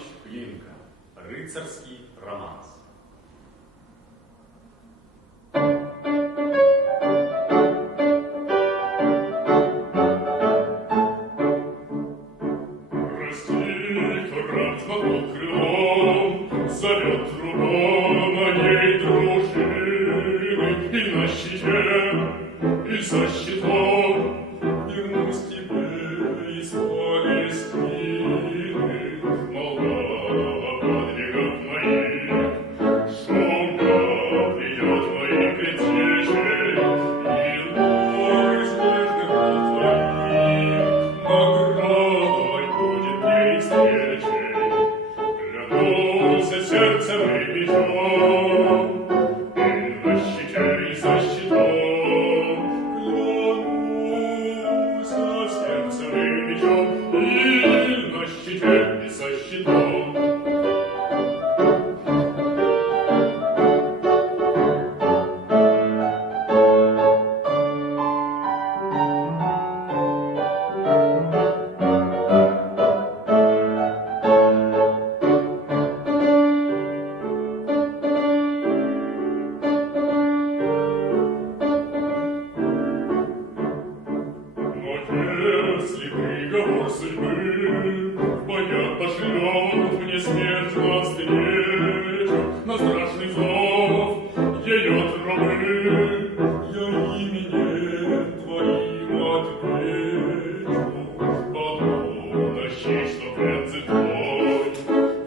Иванович Глинка. Рыцарский романс. Зовет труба моей дружины, и на щите, и за щитом вернусь к тебе из Палестины. Молва подвигов моих, шумно придет моих предтечей, и лор из нежных рук твоих наградой будет мне и встречей. Клянуся сердцем и мечом, и на щите, и за щитом. Клянуся сердцем и мечом, и на щите, и за щитом. Если приговор судьбы в боях пошлет мне смерть навстречу, на страшный зов ее трубы, я именем твоим отвечу. Подумай, что предцель твой,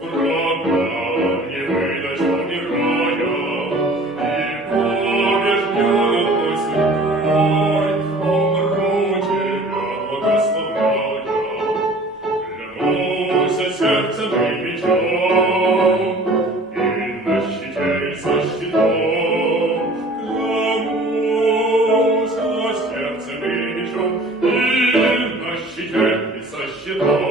врагам не выдачу мирая, и побежден одной судьбой, умру тебя благословляя. Клянуся сердцем и мечом, и на щите, и за щитом. Клянуся сердцем и мечом, и на щите, и за щитом.